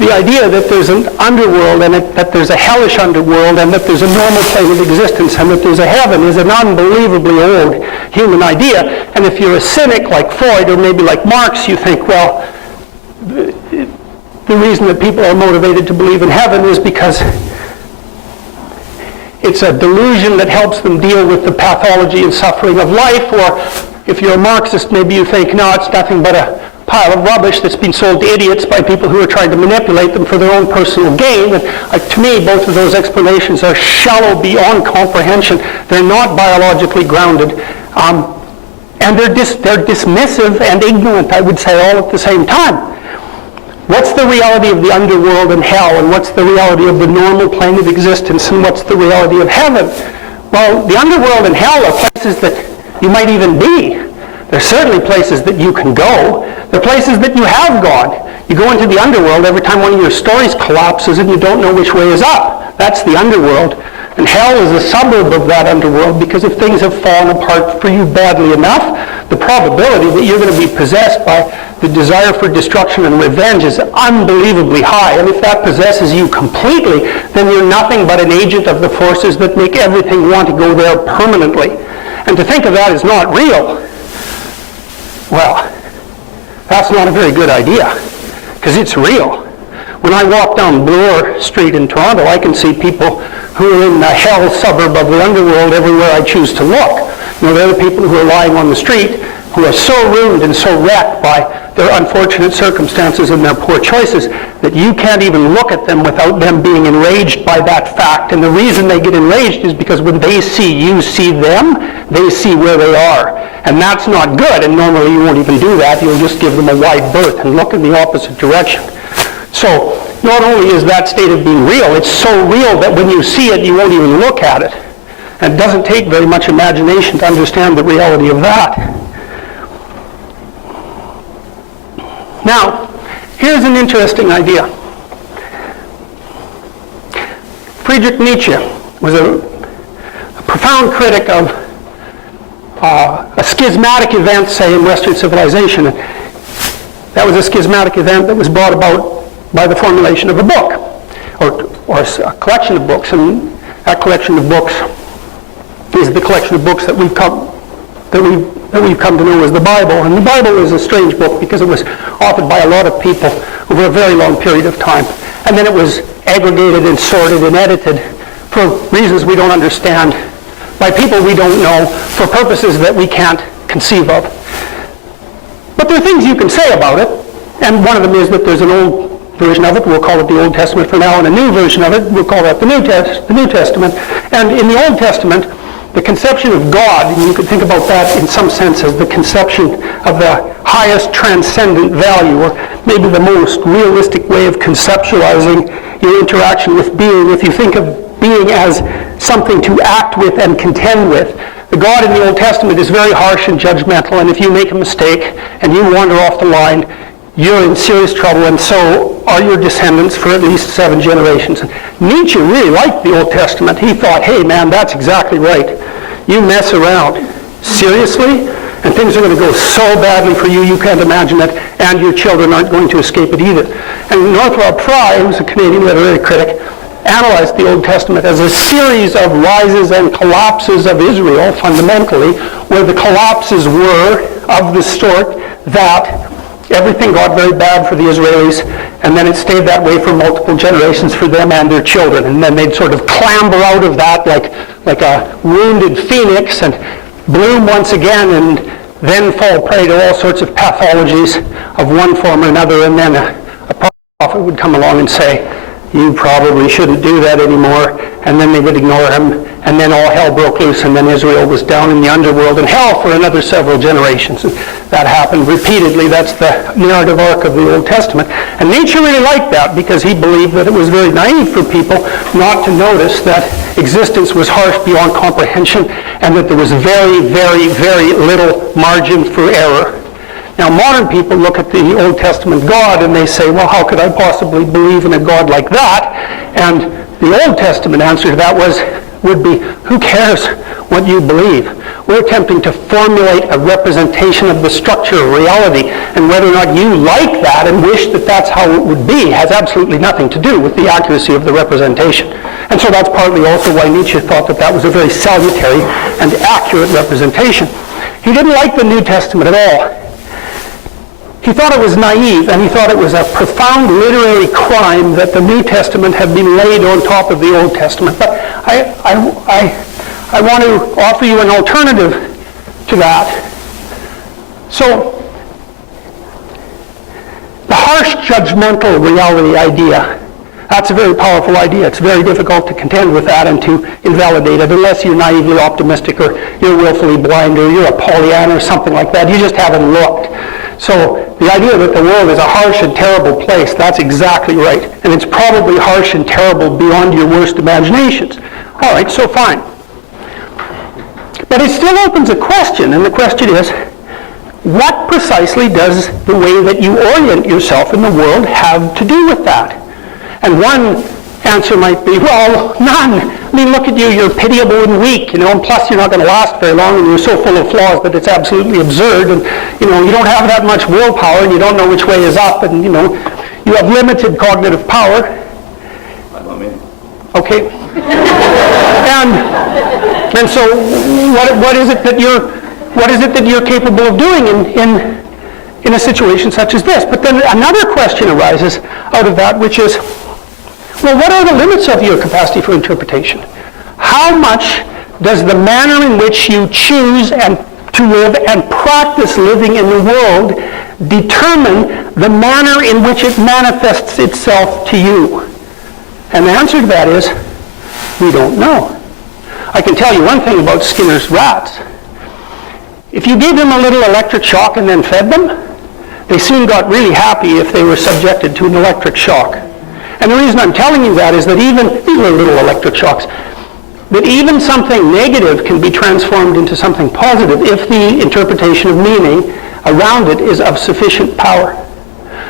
the idea that there's an underworld and that there's a hellish underworld and that there's a normal plane of existence and that there's a heaven is an unbelievably old human idea. And if you're a cynic like Freud or maybe like Marx, you think, well, the reason that people are motivated to believe in heaven is because it's a delusion that helps them deal with the pathology and suffering of life. Or if you're a Marxist, maybe you think, no, it's nothing but a pile of rubbish that's been sold to idiots by people who are trying to manipulate them for their own personal gain. And to me, both of those explanations are shallow beyond comprehension. They're not biologically grounded. And they're dismissive and ignorant, I would say, all at the same time. What's the reality of the underworld and hell, and what's the reality of the normal plane of existence, and what's the reality of heaven? Well, the underworld and hell are places that you might even be. They're certainly places that you can go. They're places that you have gone. You go into the underworld every time one of your stories collapses and you don't know which way is up. That's the underworld. And hell is a suburb of that underworld, because if things have fallen apart for you badly enough, the probability that you're going to be possessed by the desire for destruction and revenge is unbelievably high. And if that possesses you completely, then you're nothing but an agent of the forces that make everything want to go there permanently. And to think of that as not real, well, that's not a very good idea, because it's real. When I walk down Bloor Street in Toronto, I can see people who are in the hell suburb of the underworld everywhere I choose to look. You know, they're the people who are lying on the street, who are so ruined and so wrecked by their unfortunate circumstances and their poor choices that you can't even look at them without them being enraged by that fact. And the reason they get enraged is because when they see you see them, they see where they are. And that's not good, and normally you won't even do that. You'll just give them a wide berth and look in the opposite direction. So not only is that state of being real, it's so real that when you see it, you won't even look at it. And it doesn't take very much imagination to understand the reality of that. Now, here's an interesting idea. Friedrich Nietzsche was a profound critic of a schismatic event, say, in Western civilization. And that was a schismatic event that was brought about by the formulation of a book, or a collection of books. And that collection of books is the collection of books that we've come to know as the Bible. And the Bible is a strange book because it was authored by a lot of people over a very long period of time. And then it was aggregated and sorted and edited for reasons we don't understand, by people we don't know, for purposes that we can't conceive of. But there are things you can say about it, and one of them is that there's an old version of it, we'll call it the Old Testament for now, and a new version of it, we'll call that the New Testament. And in the Old Testament, the conception of God, and you could think about that in some sense as the conception of the highest transcendent value, or maybe the most realistic way of conceptualizing your interaction with being. If you think of being as something to act with and contend with, the God in the Old Testament is very harsh and judgmental, and if you make a mistake and you wander off the line, you're in serious trouble, and so are your descendants for at least 7 generations. And Nietzsche really liked the Old Testament. He thought, hey man, that's exactly right. You mess around seriously, and things are going to go so badly for you, you can't imagine it, and your children aren't going to escape it either. And Northrop Frye, who's a Canadian literary critic, analyzed the Old Testament as a series of rises and collapses of Israel, fundamentally, where the collapses were of the sort that everything got very bad for the Israelis, and then it stayed that way for multiple generations for them and their children. And then they'd sort of clamber out of that like a wounded phoenix and bloom once again, and then fall prey to all sorts of pathologies of one form or another. And then a prophet would come along and say, you probably shouldn't do that anymore. And then they would ignore him, and then all hell broke loose, and then Israel was down in the underworld and hell for another several generations. And that happened repeatedly. That's the narrative arc of the Old Testament. And Nietzsche really liked that because he believed that it was very naive for people not to notice that existence was harsh beyond comprehension and that there was very, very, very little margin for error. Now, modern people look at the Old Testament God and they say, well, how could I possibly believe in a God like that? And the Old Testament answer to that was, would be, who cares what you believe? We're attempting to formulate a representation of the structure of reality, and whether or not you like that and wish that that's how it would be has absolutely nothing to do with the accuracy of the representation. And so that's partly also why Nietzsche thought that that was a very salutary and accurate representation. He didn't like the New Testament at all. He thought it was naive, and he thought it was a profound literary crime that the New Testament had been laid on top of the Old Testament. But I want to offer you an alternative to that. So, the harsh judgmental reality idea, that's a very powerful idea. It's very difficult to contend with that and to invalidate it unless you're naively optimistic or you're willfully blind or you're a Pollyanna or something like that. You just haven't looked. So the idea that the world is a harsh and terrible place, that's exactly right. And it's probably harsh and terrible beyond your worst imaginations. All right, so fine. But it still opens a question, and the question is, what precisely does the way that you orient yourself in the world have to do with that? And one answer might be, well, none. I mean, look at you, you're pitiable and weak, and plus you're not going to last very long, and you're so full of flaws that it's absolutely absurd, and, you don't have that much willpower, and you don't know which way is up, and, you have limited cognitive power. Okay. And so what is it that you're capable of doing in a situation such as this? But then another question arises out of that, which is, well, what are the limits of your capacity for interpretation? How much does the manner in which you choose and to live and practice living in the world determine the manner in which it manifests itself to you? And the answer to that is, we don't know. I can tell you one thing about Skinner's rats. If you gave them a little electric shock and then fed them, they soon got really happy if they were subjected to an electric shock. And the reason I'm telling you that is that even, these are little electric shocks, that even something negative can be transformed into something positive if the interpretation of meaning around it is of sufficient power.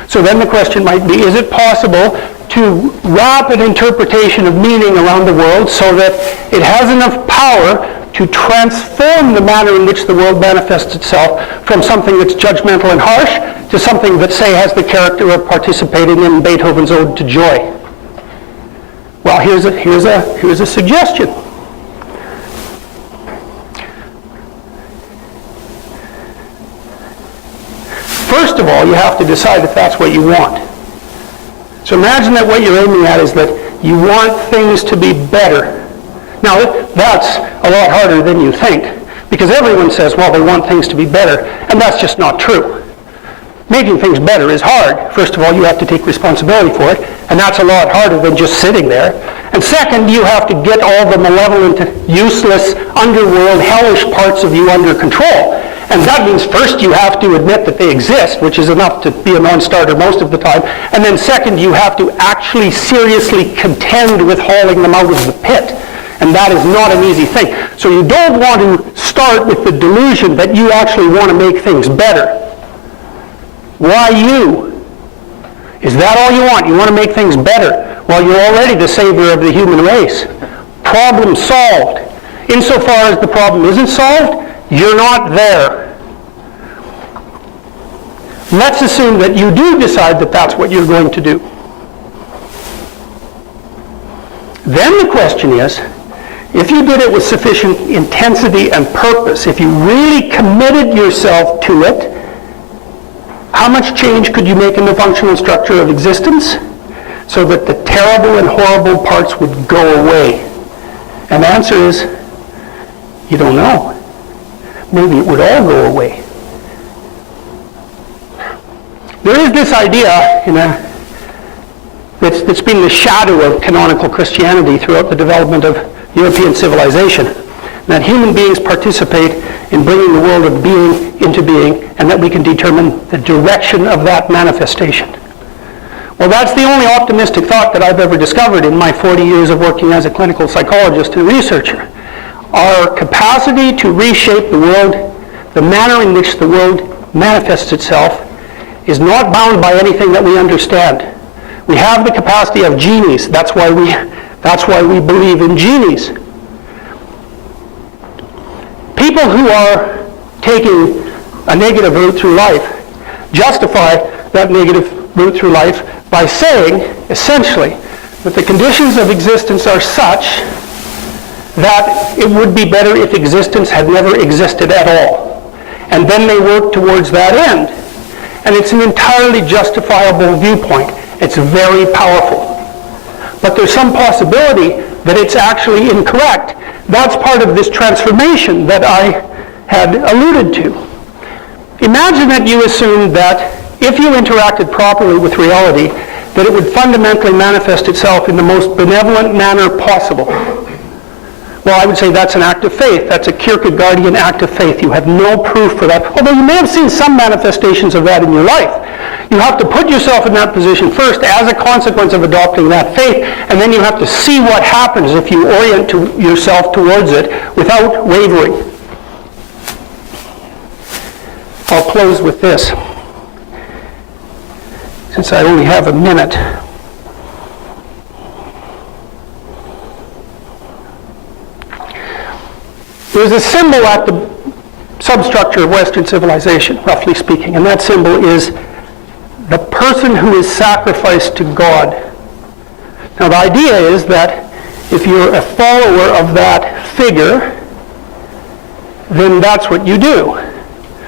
So then the question might be, is it possible to wrap an interpretation of meaning around the world so that it has enough power to transform the manner in which the world manifests itself from something that's judgmental and harsh to something that, say, has the character of participating in Beethoven's Ode to Joy? Well, here's a suggestion. First of all, you have to decide if that's what you want. So imagine that what you're aiming at is that you want things to be better. Now, that's a lot harder than you think, because everyone says, well, they want things to be better, and that's just not true. Making things better is hard. First of all, you have to take responsibility for it, and that's a lot harder than just sitting there. And second, you have to get all the malevolent, useless, underworld, hellish parts of you under control. And that means first you have to admit that they exist, which is enough to be a non-starter most of the time. And then second, you have to actually seriously contend with hauling them out of the pit. And that is not an easy thing. So you don't want to start with the delusion that you actually want to make things better. Why you? Is that all you want? You want to make things better? Well, you're already the savior of the human race. Problem solved. Insofar as the problem isn't solved, you're not there. Let's assume that you do decide that that's what you're going to do. Then the question is, if you did it with sufficient intensity and purpose, if you really committed yourself to it, how much change could you make in the functional structure of existence so that the terrible and horrible parts would go away? And the answer is, you don't know. Maybe it would all go away. There is this idea that's been the shadow of canonical Christianity throughout the development of European civilization, that human beings participate in bringing the world of being into being, and that we can determine the direction of that manifestation. Well, that's the only optimistic thought that I've ever discovered in my 40 years of working as a clinical psychologist and researcher. Our capacity to reshape the world, the manner in which the world manifests itself, is not bound by anything that we understand. We have the capacity of genies. That's why we believe in genies. people who are taking a negative route through life justify that negative route through life by saying, essentially, that the conditions of existence are such that it would be better if existence had never existed at all. And then they work towards that end. And it's an entirely justifiable viewpoint. It's very powerful. But there's some possibility that it's actually incorrect. That's part of this transformation that I had alluded to. Imagine that you assumed that if you interacted properly with reality, that it would fundamentally manifest itself in the most benevolent manner possible. Well, I would say that's an act of faith. That's a Kierkegaardian act of faith. You have no proof for that, although you may have seen some manifestations of that in your life. You have to put yourself in that position first as a consequence of adopting that faith, and then you have to see what happens if you orient yourself towards it without wavering. I'll close with this, since I only have a minute. There's a symbol at the substructure of Western civilization, roughly speaking, and that symbol is the person who is sacrificed to God. Now, the idea is that if you're a follower of that figure, then that's what you do.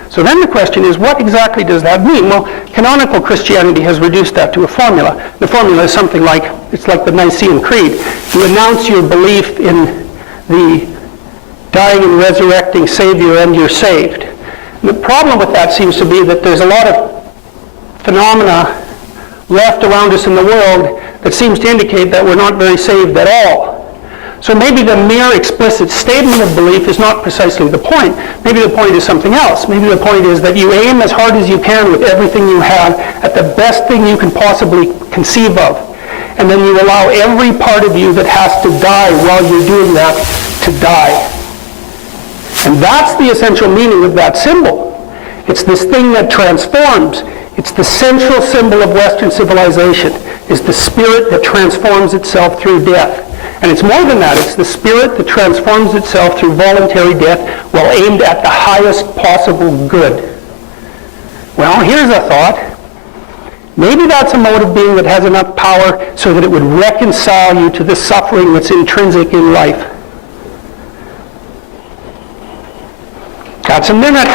So then the question is, what exactly does that mean? Well, canonical Christianity has reduced that to a formula. The formula is something like, it's like the Nicene Creed. You announce your belief in the dying and resurrecting Savior, and you're saved. And the problem with that seems to be that there's a lot of phenomena left around us in the world that seems to indicate that we're not very saved at all. So maybe the mere explicit statement of belief is not precisely the point. Maybe the point is something else. Maybe the point is that you aim as hard as you can with everything you have at the best thing you can possibly conceive of. And then you allow every part of you that has to die while you're doing that to die. And that's the essential meaning of that symbol. It's this thing that transforms. It's the central symbol of Western civilization, is the spirit that transforms itself through death. And it's more than that. It's the spirit that transforms itself through voluntary death while aimed at the highest possible good. Well, here's a thought. Maybe that's a mode of being that has enough power so that it would reconcile you to the suffering that's intrinsic in life. That's a minute.